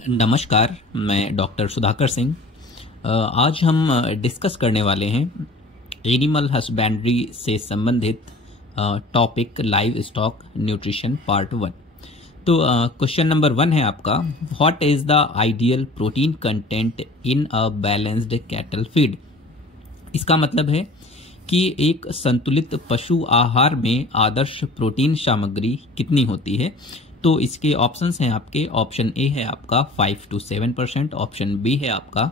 नमस्कार, मैं डॉक्टर सुधाकर सिंह। आज हम डिस्कस करने वाले हैं एनिमल हस्बेंड्री से संबंधित topic live stock nutrition part 1। तो क्वेश्चन नंबर 1 है आपका, what is the ideal protein content in a balanced cattle feed. इसका मतलब है कि एक संतुलित पशु आहार में आदर्श प्रोटीन सामग्री कितनी होती है। तो इसके ऑप्शंस हैं आपके, ऑप्शन ए है आपका 5 to 7%, ऑप्शन बी है आपका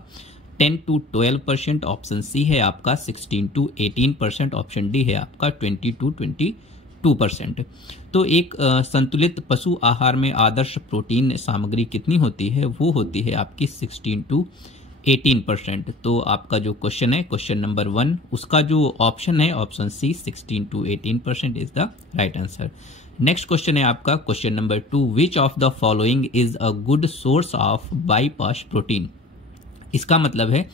10 to 12%, ऑप्शन सी है आपका 16 to 18%, ऑप्शन डी है आपका 20 to 22%। तो एक संतुलित पशु आहार में आदर्श प्रोटीन सामग्री कितनी होती है, वो होती है आपकी 16 to 18%। तो आपका जो क्वेश्चन है, क्वेश्चन नंबर 1, उसका जो ऑप्शन है option C 16 to 18% is the right answer. Next question है आपका, question number 2, which of the following is a good source of bypass protein. इसका मतलब है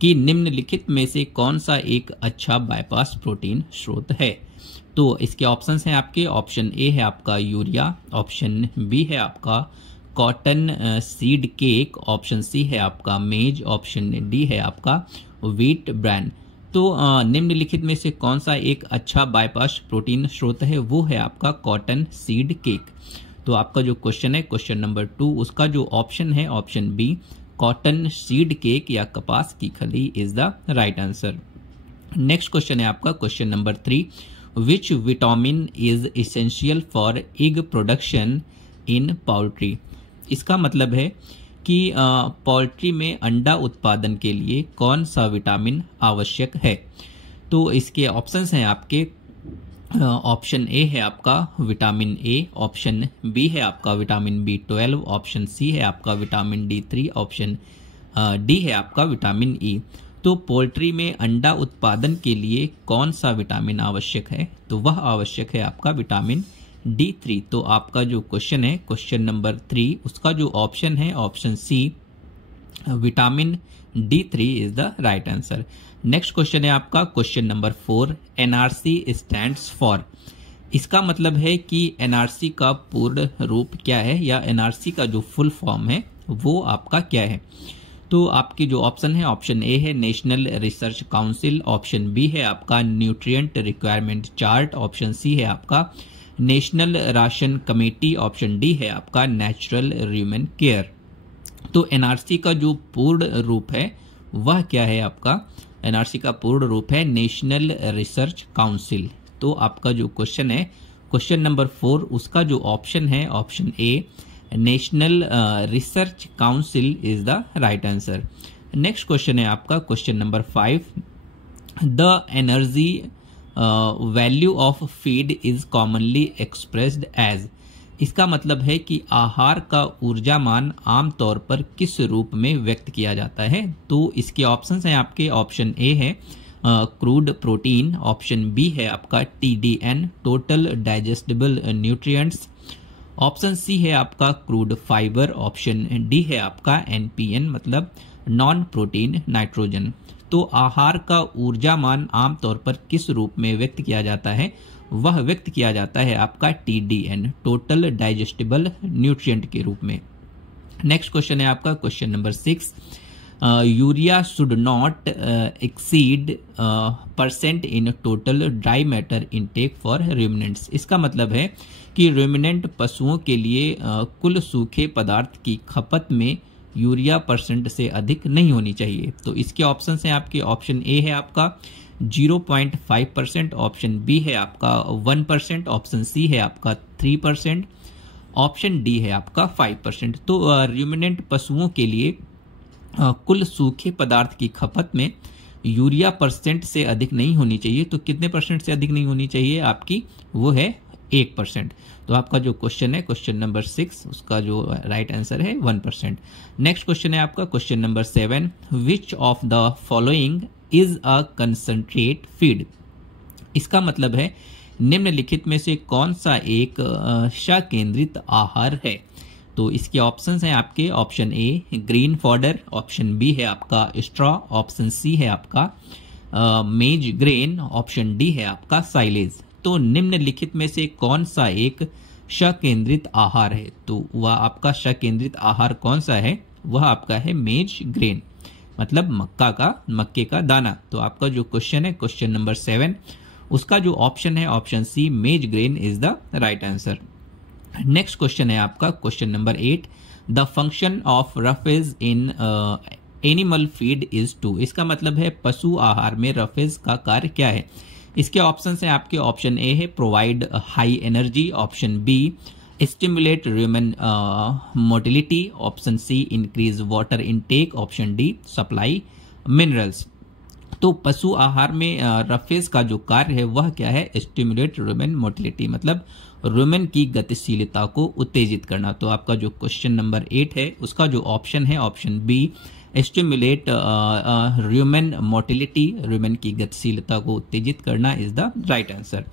कि निम्नलिखित में से कौन सा एक अच्छा बाईपास प्रोटीन स्रोत है। तो इसके ऑप्शंस हैं आपके, ऑप्शन ए है आपका यूरिया, ऑप्शन बी है आपका cotton seed cake, option C है आपका मेज, ऑप्शन डी है आपका व्हीट ब्रांड। तो निम्नलिखित में से कौन सा एक अच्छा बाईपास प्रोटीन स्रोत है, वो है आपका कॉटन सीड केक। तो आपका जो क्वेश्चन है, क्वेश्चन नंबर 2, उसका जो ऑप्शन है option B cotton seed cake या कपास की खली is the right answer. Next question है आपका, question number 3, which vitamin is essential for egg production in poultry. इसका मतलब है कि पोल्ट्री में अंडा उत्पादन के लिए कौन सा विटामिन आवश्यक है। तो इसके ऑप्शंस हैं आपके, ऑप्शन ए है आपका विटामिन ए, ऑप्शन बी है आपका विटामिन B12, ऑप्शन सी है आपका विटामिन D3, ऑप्शन डी है आपका विटामिन ई। तो पोल्ट्री में अंडा उत्पादन के लिए कौन सा विटामिन आवश्यक है, तो वह आवश्यक है आपका विटामिन D3। तो आपका जो क्वेश्चन है, क्वेश्चन नंबर 3, उसका जो ऑप्शन है option C vitamin D3 is the right answer. Next question है आपका, question number 4, NRC stands for. इसका मतलब है कि NRC का पूर्ण रूप क्या है, या NRC का जो फुल फॉर्म है वो आपका क्या है। तो आपकी जो ऑप्शन है, ऑप्शन ए है national research council, option B है आपका nutrient requirement chart, option C है आपका national ration committee, option D है आपका नेचुरल ह्यूमन केयर। तो एनआरसी का जो पूर्ण रूप है वह क्या है आपका, एनआरसी का पूर्ण रूप है नेशनल रिसर्च काउंसिल। तो आपका जो क्वेश्चन है, क्वेश्चन नंबर 4, उसका जो ऑप्शन है option A national research council is the right answer. Next question है आपका, question number 5, the energy value of feed is commonly expressed as. इसका मतलब है कि आहार का ऊर्जा मान आमतौर पर किस रूप में व्यक्त किया जाता है। तो इसके ऑप्शंस हैं आपके, ऑप्शन ए है क्रूड प्रोटीन, ऑप्शन बी है आपका TDN total digestible nutrients, option C है आपका क्रूड फाइबर, ऑप्शन डी है आपका NPN मतलब नॉन प्रोटीन नाइट्रोजन। तो आहार का ऊर्जा मान आमतौर पर किस रूप में व्यक्त किया जाता है, वह व्यक्त किया जाता है आपका TDN टोटल डाइजेस्टिबल न्यूट्रिएंट के रूप में। नेक्स्ट क्वेश्चन है आपका, question number 6, urea should not exceed % in total dry matter intake for ruminants. इसका मतलब है कि रुमिनेंट पशुओं के लिए कुल सूखे पदार्थ की खपत में यूरिया % से अधिक नहीं होनी चाहिए। तो इसके ऑप्शंस हैं आपके, ऑप्शन ए है आपका 0.5%, ऑप्शन बी है आपका 1%, ऑप्शन सी है आपका 3%, ऑप्शन डी है आपका 5%। तो रुमिनेंट पशुओं के लिए कुल सूखे पदार्थ की खपत में यूरिया % से अधिक नहीं होनी चाहिए। तो कितने % से अधिक नहीं होनी चाहिए आपकी, वो है 1%। तो आपका जो क्वेश्चन है, क्वेश्चन नंबर 6, उसका जो राइट आंसर है 1%। नेक्स्ट क्वेश्चन है आपका, question number 7, which of the following is a concentrate feed. इसका मतलब है निम्नलिखित में से कौन सा एक सकेंद्रित आहार है। तो इसके ऑप्शंस हैं आपके, option A green fodder, option B है आपका स्ट्रॉ, ऑप्शन सी है आपका मेज ग्रेन, ऑप्शन डी है आपका साइलेज। तो निम्नलिखित में से कौन सा एक सकेंद्रित आहार है। तो वह आपका सकेंद्रित आहार कौन सा है? वह आपका है मेज ग्रेन, मतलब मक्के का दाना। तो आपका जो क्वेश्चन है क्वेश्चन नंबर 7, उसका जो ऑप्शन है option C maize grain is the right answer. Next question है आपका question number 8, the function of roughage in animal feed is to. इसका मतलब है पशु आहार में रफेज का कार्य क्या है? इसके ऑप्शन है आपके, ऑप्शन ए है provide high energy, option B stimulate human motility, option C increase water intake, option D supply minerals. तो पशु आहार में रफेज का जो कार्य है वह क्या है? स्टिमुलेट ह्यूमन मोटिलिटी, मतलब ह्यूमन की गतिशीलता को उत्तेजित करना। तो आपका जो क्वेश्चन नंबर 8 है उसका जो ऑप्शन है option B stimulate human motility, human की गतिशीलता को उत्तेजित करना is the right answer.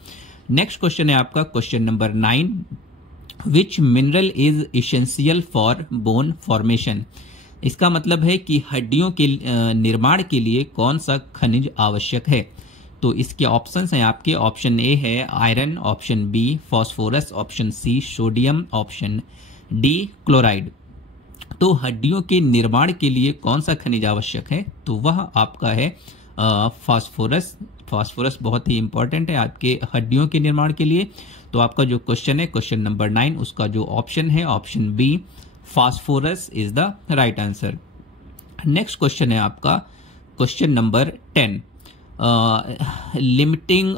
Next question है आपका question number 9, which mineral is essential for bone formation. इसका मतलब है कि हड्डियों के निर्माण के लिए कौन सा खनिज आवश्यक है? तो इसके ऑप्शंस हैं आपके, ऑप्शन ए है iron, option B phosphorus, option C sodium, option D chloride. तो हड्डियों के निर्माण के लिए कौन सा खनिज आवश्यक है? तो वह आपका है फास्फोरस। फास्फोरस बहुत ही इंपॉर्टेंट है आपके हड्डियों के निर्माण के लिए। तो आपका जो क्वेश्चन है क्वेश्चन नंबर 9, उसका जो ऑप्शन है option B phosphorus is the right answer. Next question है आपका question number 10, limiting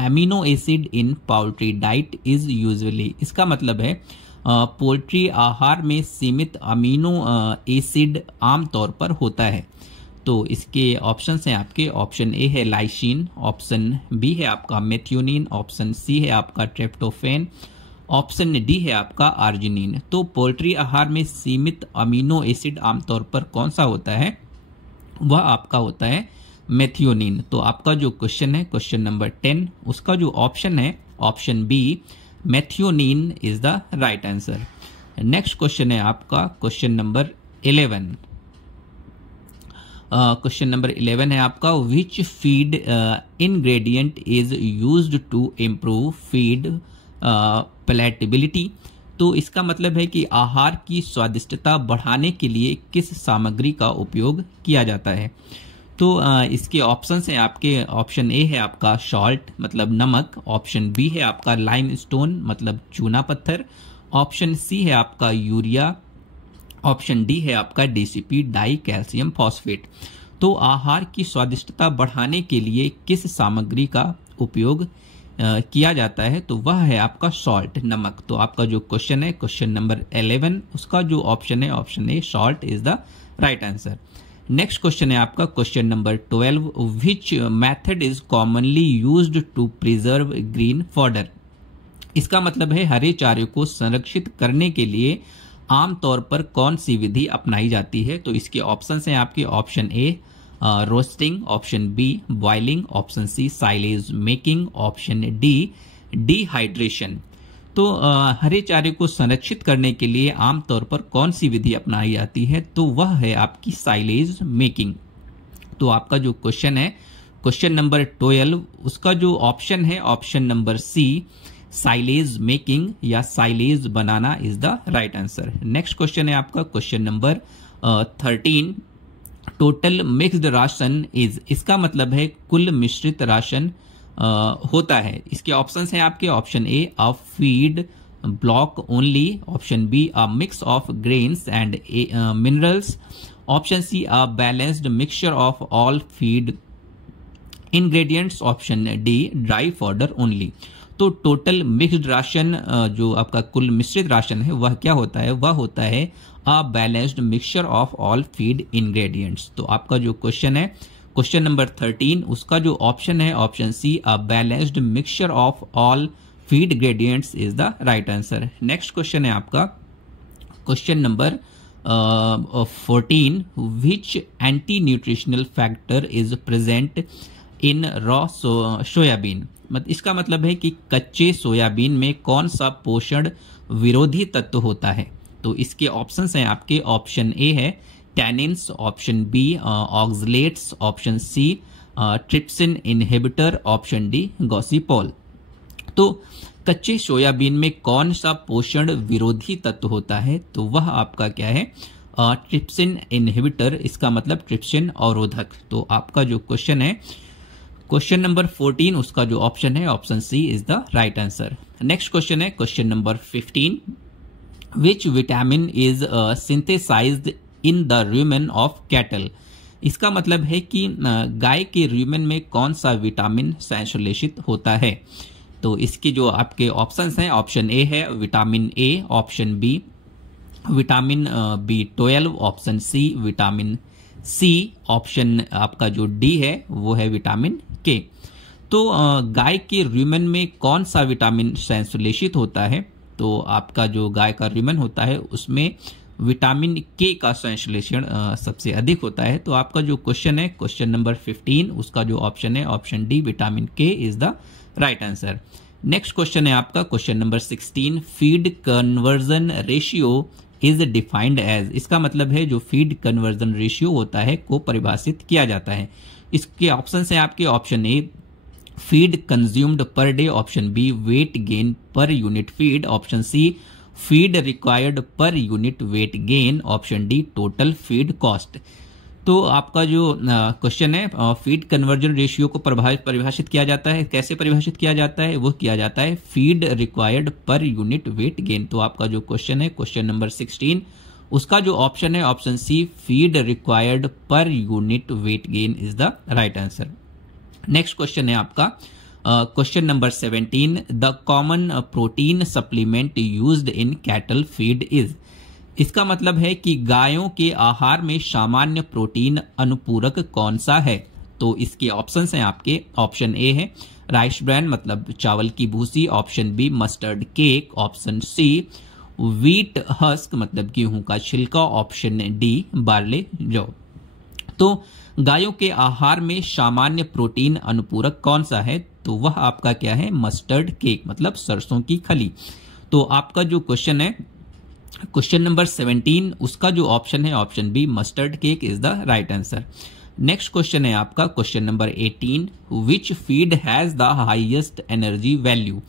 amino acid in poultry diet is usually. इसका मतलब है पोल्ट्री आहार में सीमित अमीनो एसिड आमतौर पर होता है। तो इसके ऑप्शंस हैं आपके, ऑप्शन ए है लाइसिन, ऑप्शन बी है आपका मेथियोनिन, ऑप्शन सी है आपका ट्रिप्टोफैन, ऑप्शन डी है आपका आर्जिनिन। तो पोल्ट्री आहार में सीमित अमीनो एसिड आमतौर पर कौन सा होता है? वह आपका होता है मेथियोनिन। तो आपका जो क्वेश्चन है क्वेश्चन नंबर 10, उसका जो ऑप्शन है option B methionine is the right answer. Next question है आपका क्वेश्चन नंबर 11। क्वेश्चन नंबर 11 है आपका, which feed ingredient is used to improve feed palatability. तो इसका मतलब है कि आहार की स्वादिष्टता बढ़ाने के लिए किस सामग्री का उपयोग किया जाता है? तो इसके ऑप्शंस हैं आपके, ऑप्शन ए है आपका सॉल्ट मतलब नमक, ऑप्शन बी है आपका लाइम स्टोन मतलब चूना पत्थर, ऑप्शन सी है आपका यूरिया, ऑप्शन डी है आपका डीसीपी डाई कैल्शियम फॉस्फेट। तो आहार की स्वादिष्टता बढ़ाने के लिए किस सामग्री का उपयोग किया जाता है? तो वह है आपका सॉल्ट नमक। तो आपका जो क्वेश्चन है क्वेश्चन नंबर 11, उसका जो ऑप्शन है option A salt is the right answer. Next question है आपका question number 12, which method is commonly used to preserve green fodder. इसका मतलब है हरे चारे को संरक्षित करने के लिए आमतौर पर कौन सी विधि अपनाई जाती है? तो इसके ऑप्शंस हैं आपके, option A roasting, option B boiling, option C silage making, option D dehydration. तो हरे चारे को संरक्षित करने के लिए आमतौर पर कौन सी विधि अपनाई जाती है? तो वह है आपकी साइलेज मेकिंग। तो आपका जो क्वेश्चन है क्वेश्चन नंबर 12, उसका जो ऑप्शन है option number C silage making या साइलेज बनाना is the right answer. Next question है आपका question number 13, total mixed ration is. इसका मतलब है कुल मिश्रित राशन होता है। इसके ऑप्शंस हैं आपके, option A a feed block only, option B a mix of grains and minerals, option C a balanced mixture of all feed ingredients, option D dry fodder only. तो टोटल मिक्स्ड राशन जो आपका कुल मिश्रित ration है वह क्या होता है? वह होता है अ balanced mixture of all feed ingredients. तो आपका जो क्वेश्चन है क्वेश्चन नंबर 13, उसका जो ऑप्शन है option C a balanced mixture of all feed ingredients is the right answer. Next question है आपका question number 14, which anti nutritional factor is present in raw soybean. इसका मतलब है कि कच्चे सोयाबीन में कौन सा पोषण विरोधी तत्व होता है? तो इसके ऑप्शंस हैं आपके, ऑप्शन ए है tannins, option B oxalates, option C trypsin inhibitor, option D gossypol. तो कच्चे सोयाबीन में कौन सा पोषण विरोधी तत्व होता है? तो वह आपका क्या है? ट्रिप्सिन इनहिबिटर, इसका मतलब ट्रिप्सिन अवरोधक। तो आपका जो क्वेश्चन है क्वेश्चन नंबर 14, उसका जो ऑप्शन है option C is the right answer. Next question है question number 15, which vitamin is synthesised in the rumen of cattle? इसका मतलब है कि गाय के रूमेन में कौन सा विटामिन संश्लेषित होता है? तो इसके जो आपके ऑप्शंस हैं, ऑप्शन ए है vitamin A, option B vitamin B12, option C vitamin C, option आपका जो डी है वो है विटामिन के। तो गाय के रूमेन में कौन सा विटामिन संश्लेषित होता है? तो आपका जो गाय का रूमेन होता है उसमें विटामिन के का संश्लेषण सबसे अधिक होता है। तो आपका जो क्वेश्चन है क्वेश्चन नंबर 15, उसका जो ऑप्शन है option D vitamin K is the right answer. Next question है आपका question number 16, feed conversion ratio is defined as? इसका मतलब है जो फीड कन्वर्जन रेशियो होता है को परिभाषित किया जाता है। इसके ऑप्शन है आपके, option A feed consumed per day, option B weight gain per unit feed, option C feed required per unit weight gain, option D total feed cost. तो आपका जो क्वेश्चन है फीड कन्वर्जन रेशियो को परिभाषित किया जाता है, कैसे परिभाषित किया जाता है? वो किया जाता है feed required per unit weight gain. तो आपका जो क्वेश्चन है क्वेश्चन नंबर 16, उसका जो ऑप्शन है option C feed required per unit weight gain is the right answer. Next question है आपका question number 17, the common protein supplement used in cattle feed is? इसका मतलब है कि गायों के आहार में सामान्य प्रोटीन अनुपूरक कौन सा है? तो इसके ऑप्शंस हैं आपके, ऑप्शन ए है राइस ब्रैन मतलब चावल की भूसी, option B mustard cake, option C wheat husk मतलब गेहूं का छिलका, ऑप्शन डी बार्ले जौ। तो गायों के आहार में सामान्य प्रोटीन अनुपूरक कौन सा है? तो वह आपका क्या है? मस्टर्ड केक मतलब सरसों की खली। तो आपका जो क्वेश्चन है क्वेश्चन नंबर 17, उसका जो ऑप्शन है option B mustard cake is the right answer. Next question है आपका question number 18, which feed has the highest energy value?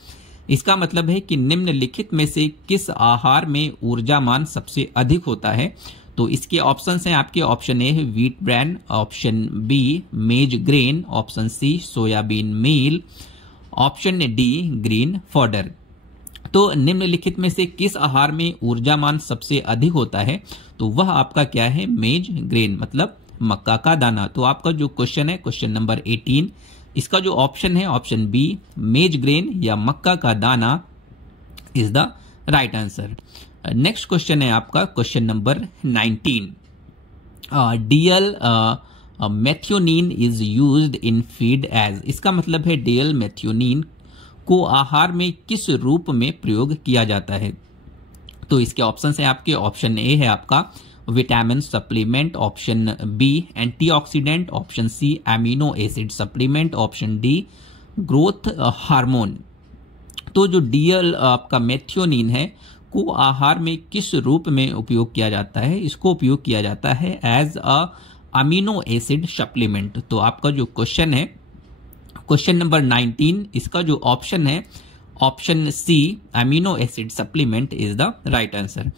इसका मतलब है कि निम्नलिखित में से किस आहार में ऊर्जा मान सबसे अधिक होता है? तो इसके ऑप्शंस हैं आपके, ऑप्शन ए है wheat bran, option B maize grain, option C soybean meal, option D green fodder. तो निम्नलिखित में से किस आहार में ऊर्जा मान सबसे अधिक होता है? तो वह आपका क्या है? मेज ग्रेन मतलब मक्का का दाना। तो आपका जो क्वेश्चन है क्वेश्चन नंबर 18, इसका जो ऑप्शन है ऑप्शन बी मेज ग्रेन या मक्का का दाना is the right answer. Next question है आपका question number 19, DL methionine is used in feed as? इसका मतलब है डीएल मेथियोनिन को आहार में किस रूप में प्रयोग किया जाता है? तो इसके ऑप्शन है आपके, ऑप्शन ए है आपका vitamin supplement, option B antioxidant, option C amino acid supplement, option D growth hormone. तो जो डीएल आपका मेथियोनिन है को आहार में किस रूप में उपयोग किया जाता है? इसको उपयोग किया जाता है as a amino acid supplement. तो आपका जो क्वेश्चन है क्वेश्चन नंबर 19, इसका जो ऑप्शन है option C amino acid supplement is the right answer.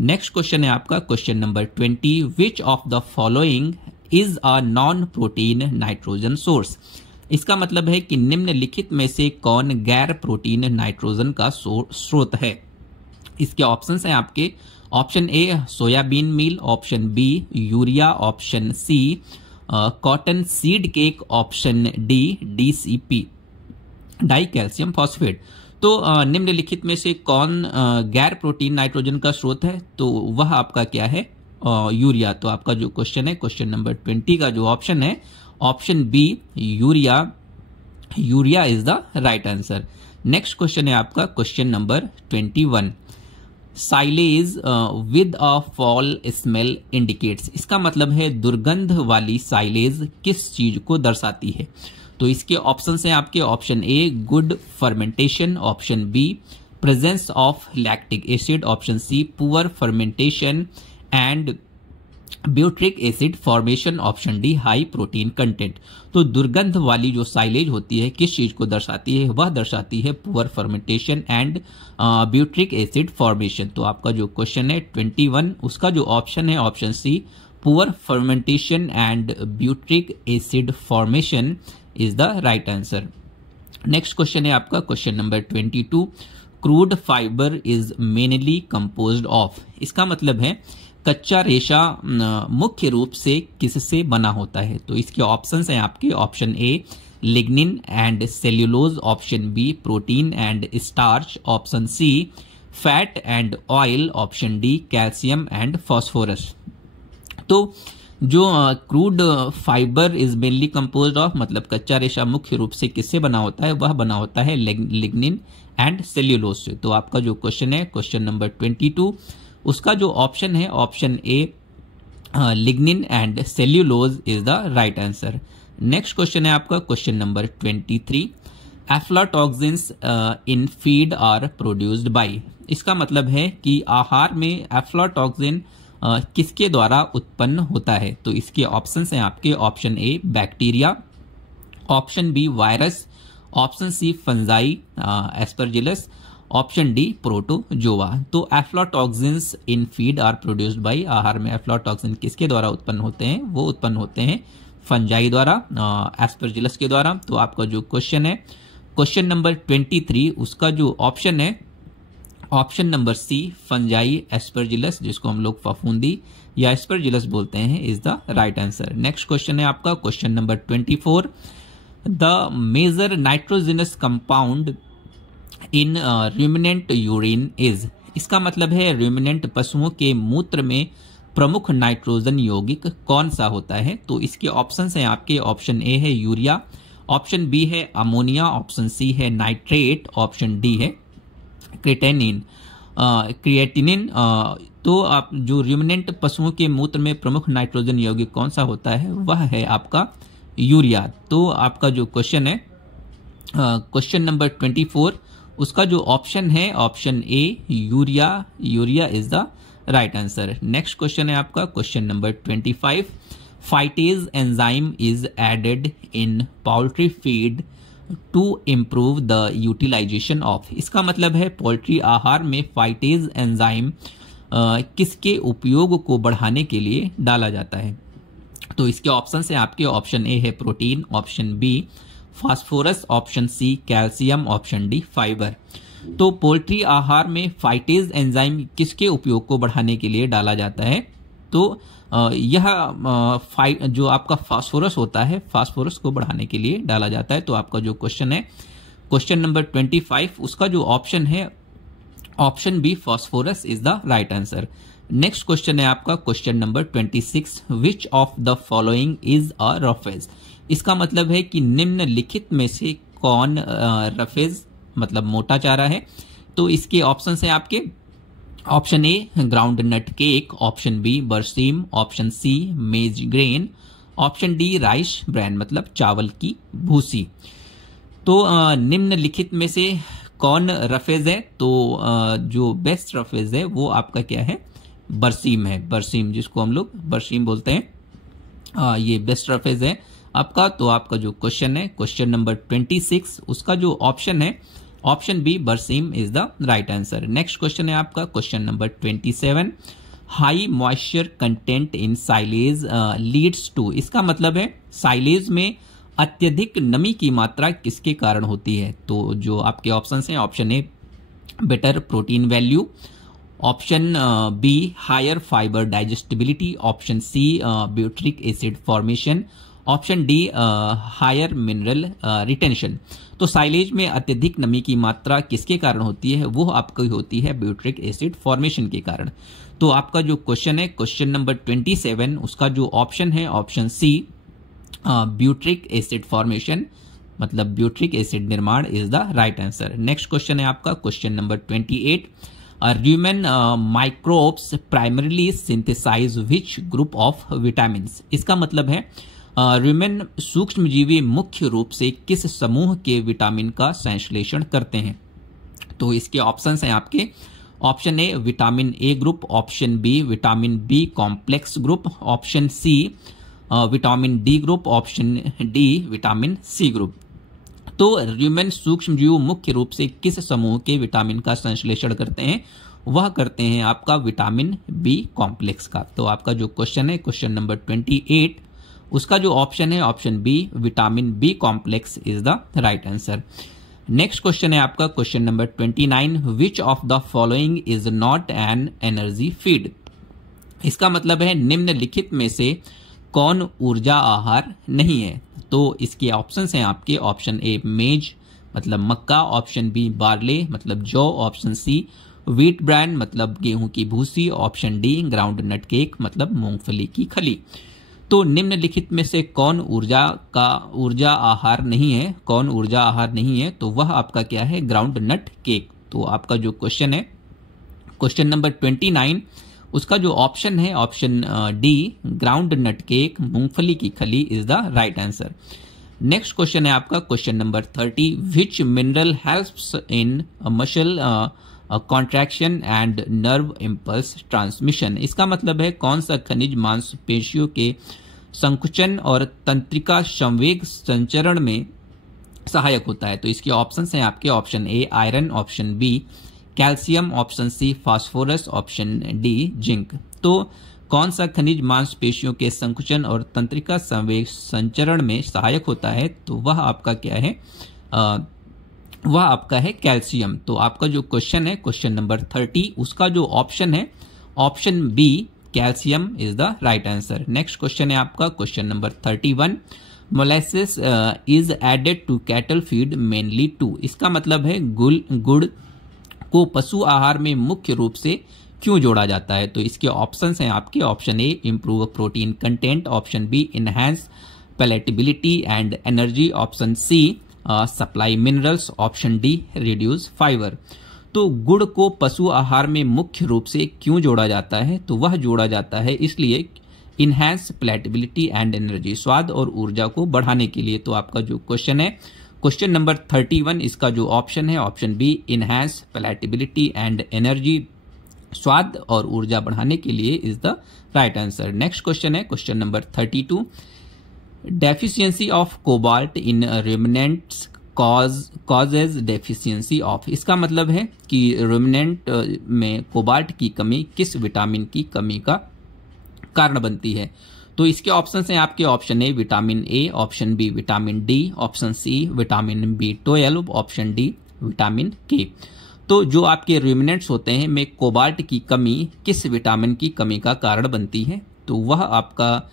Next question है आपका question number 20, which of the following is a non protein nitrogen source? इसका मतलब है कि निम्नलिखित में से कौन गैर प्रोटीन नाइट्रोजन का स्रोत है? इसके ऑप्शंस हैं आपके, option A soybean meal, option B urea, option C cotton seed cake, option D DCP di calcium phosphate. तो निम्नलिखित में से कौन गैर प्रोटीन नाइट्रोजन का स्रोत है? तो वह आपका क्या है? यूरिया। तो आपका जो क्वेश्चन है क्वेश्चन नंबर 20 का जो ऑप्शन है option B urea, urea is the right answer. Next question है आपका question number 21, silage with a foul smell indicates? इसका मतलब है दुर्गंध वाली साइलेज किस चीज को दर्शाती है? तो इसके ऑप्शंस हैं आपके, option A good fermentation, option B presence of lactic acid, option C poor fermentation and butyric acid formation, option D high protein content. तो दुर्गंध वाली जो साइलेज होती है किस चीज को दर्शाती है? वह दर्शाती है poor fermentation and butyric acid formation. तो आपका जो क्वेश्चन है 21, उसका जो ऑप्शन है option C poor fermentation and butyric acid formation is the right answer. Next question है आपका question number 22, crude fibre is mainly composed of. इसका मतलब है कच्चा रेशा मुख्य रूप से किससे बना होता है? तो इसके ऑप्शंस हैं आपके, option A lignin and cellulose, option B protein and starch, option C fat and oil, option D calcium and phosphorus. तो जो crude fibre is mainly composed of मतलब कच्चा रेशा मुख्य रूप से किससे बना होता है? वह बना होता है लिग्निन एंड सेल्यूलोज से। तो आपका जो क्वेश्चन है क्वेश्चन नंबर 22, उसका जो ऑप्शन है option A lignin and cellulose is the right answer. Next question है आपका question number 23, aflatoxins in feed are produced bye. इसका मतलब है कि आहार में एफ्लाटॉक्सिन किसके द्वारा उत्पन्न होता है? तो इसके ऑप्शंस हैं आपके, option A bacteria, option B virus, option C fungi aspergillus, option D protozoa. तो aflatoxins in feed are produced by, आहार में एफ्लाटॉक्सिन किसके द्वारा उत्पन्न होते हैं? वो उत्पन्न होते हैं फंजाई द्वारा, एस्परजिलस के द्वारा। तो आपका जो क्वेश्चन है क्वेश्चन नंबर 23, उसका जो ऑप्शन है option number C fungi Aspergillus, जिसको हम लोग फफूंदी या एस्परजिलस बोलते हैं, is the right answer. Next question है आपका question number 24, the major nitrogenous compound in ruminant urine is. इसका मतलब है रूमिनेंट पशुओं के मूत्र में प्रमुख नाइट्रोजन यौगिक कौन सा होता है? तो इसके ऑप्शंस हैं आपके, ऑप्शन ए है यूरिया, ऑप्शन बी है अमोनिया, ऑप्शन सी है नाइट्रेट, ऑप्शन डी है क्रिएटिनिन। तो आप जो रूमिनेंट पशुओं के मूत्र में प्रमुख नाइट्रोजन यौगिक कौन सा होता है? वह है आपका यूरिया। तो आपका जो क्वेश्चन है क्वेश्चन नंबर 24, उसका जो ऑप्शन है option A urea, urea is the right answer. Next question है आपका question number 25, phytase enzyme is added in poultry feed to improve the utilization of. इसका मतलब है पोल्ट्री आहार में फाइटेज एंजाइम किसके उपयोग को बढ़ाने के लिए डाला जाता है? तो इसके ऑप्शन है आपके, ऑप्शन ए है protein, option B phosphorus, option C calcium, option D fibre. तो पोल्ट्री आहार में फाइटेज एंजाइम किसके उपयोग को बढ़ाने के लिए डाला जाता है? तो यह जो आपका फास्फोरस होता है, फास्फोरस को बढ़ाने के लिए डाला जाता है। तो आपका जो क्वेश्चन है क्वेश्चन नंबर 25, उसका जो ऑप्शन है option B phosphorus is the right answer. Next question है आपका question number 26, which of the following is a roughage. इसका मतलब है कि निम्नलिखित में से कौन रफेज मतलब मोटा चारा है? तो इसके ऑप्शन है आपके, option A groundnut cake, option B berseem, option C maize grain, option D rice bran मतलब चावल की भूसी। तो निम्नलिखित में से कौन रफेज है? तो जो बेस्ट रफेज है वो आपका क्या है? बरसीम है, बरसीम जिसको हम लोग बरसीम बोलते हैं, ये बेस्ट रफेज है आपका। तो आपका जो क्वेश्चन है क्वेश्चन नंबर 26, उसका जो ऑप्शन है option B berseem is the right answer. Next question है आपका question number 27, high moisture content in silage leads to. इसका मतलब है साइलेज में अत्यधिक नमी की मात्रा किसके कारण होती है? तो जो आपके ऑप्शन हैं, option A better protein value, option B higher fibre digestibility, option C butyric acid formation, option D higher mineral retention. तो साइलेज में अत्यधिक नमी की मात्रा किसके कारण होती है? वो आपकी होती है ब्यूट्रिक एसिड फॉर्मेशन के कारण। तो आपका जो क्वेश्चन है क्वेश्चन नंबर 27, उसका जो ऑप्शन है option C butyric acid formation मतलब ब्यूट्रिक एसिड निर्माण is the right answer. Next question है आपका question number 28, human microbes primarily synthesize which group of vitamin. इसका मतलब है ह्यूमन सूक्ष्मजीवी मुख्य रूप से किस समूह के विटामिन का संश्लेषण करते हैं? तो इसके ऑप्शंस हैं आपके, option A vitamin A group, option B vitamin B complex group, option C vitamin D group, option D vitamin C group. तो र्यूमेन सूक्ष्मजीव मुख्य रूप से किस समूह के विटामिन का संश्लेषण करते हैं? वह करते हैं आपका विटामिन बी कॉम्प्लेक्स का। तो आपका जो क्वेश्चन है क्वेश्चन नंबर 28, उसका जो ऑप्शन है option B vitamin B complex is the right answer. Next question है आपका question number 29, which of the following is not an energy feed? इसका मतलब है निम्नलिखित में से कौन ऊर्जा आहार नहीं है? तो इसके ऑप्शंस हैं आपके, ऑप्शन ए मेज मतलब मक्का, ऑप्शन बी बार्ले मतलब जौ, ऑप्शन सी व्हीट ब्रांड मतलब गेहूं की भूसी, option D groundnut cake मतलब मूंगफली की खली। तो निम्नलिखित में से कौन ऊर्जा आहार नहीं है? कौन ऊर्जा आहार नहीं है? तो वह आपका क्या है? Groundnut cake. तो आपका जो क्वेश्चन है क्वेश्चन नंबर 29, उसका जो ऑप्शन है option D groundnut cake मूंगफली की खली is the right answer. Next question है आपका question number 30, which mineral helps in muscle contraction and nerve impulse transmission? इसका मतलब है कौन सा खनिज मांसपेशियों के संकुचन और तंत्रिका संवेग संचरण में सहायक होता है? तो इसके ऑप्शंस हैं आपके, option A iron, option B calcium, option C phosphorus, option D zinc. तो कौन सा खनिज मांसपेशियों के संकुचन और तंत्रिका संवेग संचरण में सहायक होता है? तो वह आपका क्या है? वह आपका है कैल्शियम। तो आपका जो क्वेश्चन है क्वेश्चन नंबर 30, उसका जो ऑप्शन है option B calcium is the right answer. Next question है आपका question number 31, molasses is added to cattle feed mainly to? इसका मतलब है गुड़ को पशु आहार में मुख्य रूप से क्यों जोड़ा जाता है? तो इसके ऑप्शंस हैं आपके, option A improve protein content, option B enhance palatability and energy, option C supply minerals, option D reduce fibre. तो गुड़ को पशु आहार में मुख्य रूप से क्यों जोड़ा जाता है? तो वह जोड़ा जाता है इसलिए इनहैंस पैलेटेबिलिटी एंड एनर्जी, स्वाद और ऊर्जा को बढ़ाने के लिए। तो आपका जो क्वेश्चन है क्वेश्चन नंबर 31, इसका जो ऑप्शन है option B enhance palatability and energy, स्वाद और ऊर्जा बढ़ाने के लिए is the right answer. Next question है question number 32, deficiency of cobalt in ruminants causes deficiency of? इसका मतलब है कि रुमिनेंट में कोबाल्ट की कमी किस विटामिन की कमी का कारण बनती है? तो इसके ऑप्शंस हैं आपके, option A vitamin A, option B vitamin D, option C vitamin B12, option D vitamin K. तो जो आपके रुमिनेंट्स होते हैं में कोबाल्ट की कमी किस विटामिन की कमी का कारण बनती है? तो वह आपका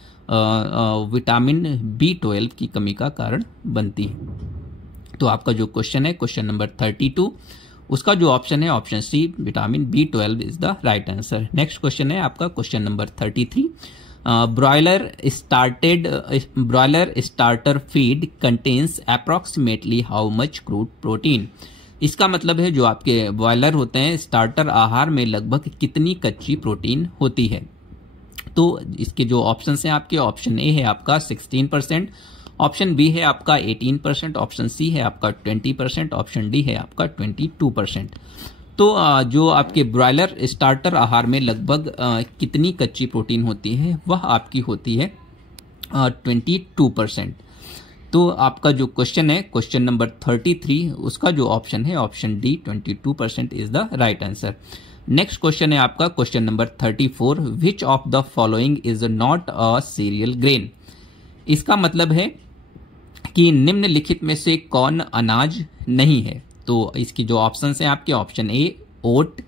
विटामिन B12 की कमी का कारण बनती है। तो आपका जो क्वेश्चन है क्वेश्चन नंबर 32, उसका जो ऑप्शन है option C vitamin B12 is the right answer. Next question है आपका question number 33, broiler starter feed contains approximately how much crude protein? इसका मतलब है जो आपके ब्रॉयलर होते हैं स्टार्टर आहार में लगभग कितनी कच्ची प्रोटीन होती है? तो इसके जो ऑप्शन हैं आपके, ऑप्शन ए है आपका 16%, ऑप्शन बी है आपका 18%, ऑप्शन सी है आपका 20%, ऑप्शन डी है आपका 22%। तो जो आपके ब्रॉयलर स्टार्टर आहार में लगभग कितनी कच्ची प्रोटीन होती है? वह आपकी होती है 22%। तो आपका जो क्वेश्चन है क्वेश्चन नंबर 33, उसका जो ऑप्शन है option D 22% is the right answer. Next question है आपका question number 34, which of the following is not a serial grain? इसका मतलब है कि निम्नलिखित में से कौन अनाज नहीं है? तो इसकी जो ऑप्शन हैं आपके, ऑप्शन ए ओट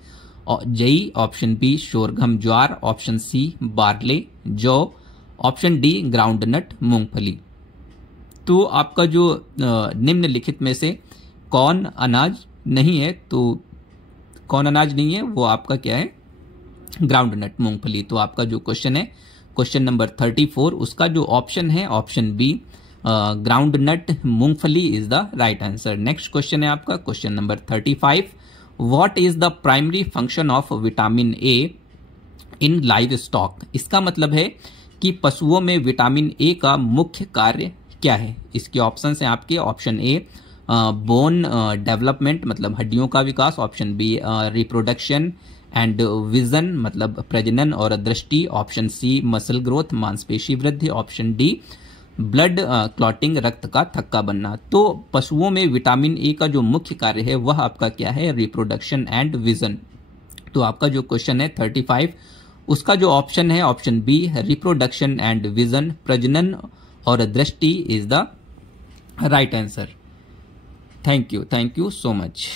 जई, ऑप्शन बी शोरगम ज्वार, ऑप्शन सी बार्ले जौ, ऑप्शन डी ग्राउंडनट मूंगफली। तो आपका जो निम्नलिखित में से कौन अनाज नहीं है? तो कौन अनाज नहीं है वो आपका क्या है? ग्राउंडनट मूंगफली। तो आपका जो क्वेश्चन है क्वेश्चन नंबर 34, उसका जो ऑप्शन है ऑप्शन बी ग्राउंडनट मूंगफली is the right answer. Next question है आपका question number 35, what is the primary function of vitamin A in live stock? इसका मतलब है कि पशुओं में विटामिन ए का मुख्य कार्य क्या है? इसके ऑप्शन हैं आपके, ऑप्शन ए बोन डेवलपमेंट मतलब हड्डियों का विकास, option B reproduction and vision मतलब प्रजनन और दृष्टि, ऑप्शन सी मसल ग्रोथ मांसपेशी वृद्धि, ऑप्शन डी ब्लड क्लॉटिंग रक्त का थक्का बनना। तो पशुओं में विटामिन ए का जो मुख्य कार्य है वह आपका क्या है, रिप्रोडक्शन एंड विजन। तो आपका जो क्वेश्चन है 35, उसका जो ऑप्शन है option B reproduction and vision, प्रजनन और दृष्टि is the right answer. Thank you so much.